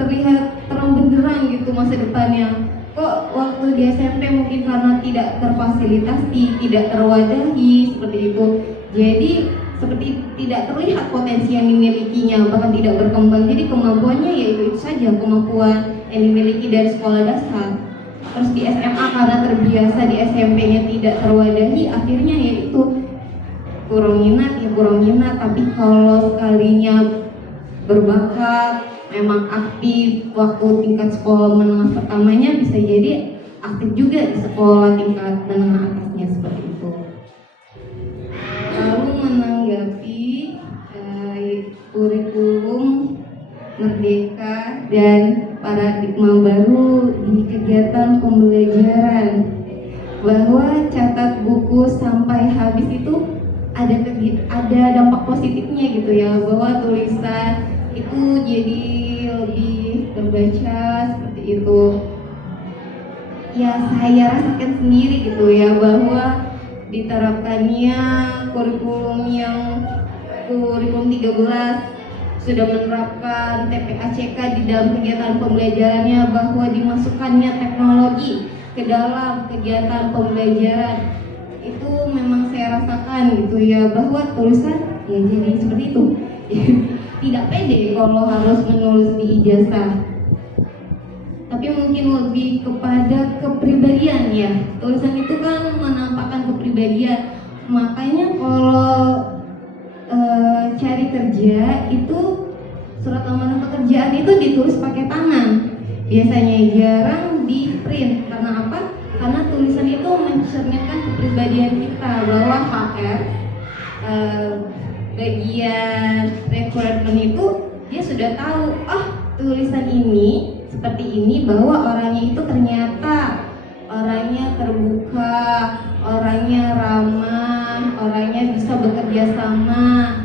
terlihat terang benderang gitu masa depannya. Kok waktu di SMP mungkin karena tidak terfasilitasi, tidak terwadahi seperti itu, jadi seperti tidak terlihat potensi yang dimilikinya, bahkan tidak berkembang. Jadi kemampuannya ya itu saja, kemampuan yang dimiliki dari sekolah dasar. Terus di SMA karena terbiasa di SMP-nya tidak terwadahi, akhirnya ya itu kurang minat. Tapi kalau sekalinya berbakat, memang aktif waktu tingkat sekolah menengah pertamanya, bisa jadi aktif juga di sekolah tingkat menengah atasnya seperti itu. Lalu menanggapi kurikulum merdeka dan paradigma baru di kegiatan pembelajaran, bahwa catat buku sampai habis itu ada dampak positifnya gitu ya, bahwa tulisan itu jadi lebih terbaca seperti itu. Ya saya rasakan sendiri gitu ya, bahwa diterapkannya kurikulum 13 sudah menerapkan TPACK di dalam kegiatan pembelajarannya, bahwa dimasukkannya teknologi ke dalam kegiatan pembelajaran. Itu memang saya rasakan gitu ya, bahwa tulisan ya jadi seperti itu. Tidak pede kalau harus menulis di ijazah, tapi mungkin lebih kepada kepribadian ya. Tulisan itu kan menampakkan kepribadian. Makanya kalau cari kerja itu surat lamaran pekerjaan itu ditulis pakai tangan, biasanya jarang di print. Karena apa? Karena tulisan itu mencerminkan kepribadian kita, bahwa HR bagian rekrutmen itu dia sudah tahu, tulisan ini seperti ini, bahwa orangnya itu ternyata orangnya terbuka, orangnya ramah, orangnya bisa bekerja sama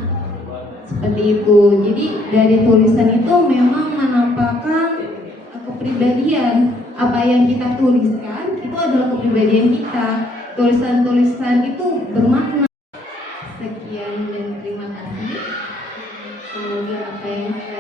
seperti itu. Jadi dari tulisan itu memang menampakkan kepribadian. Apa yang kita tuliskan itu adalah kepribadian kita. Tulisan-tulisan itu bermakna. Sekian dan terima kasih. Semoga apa yang saya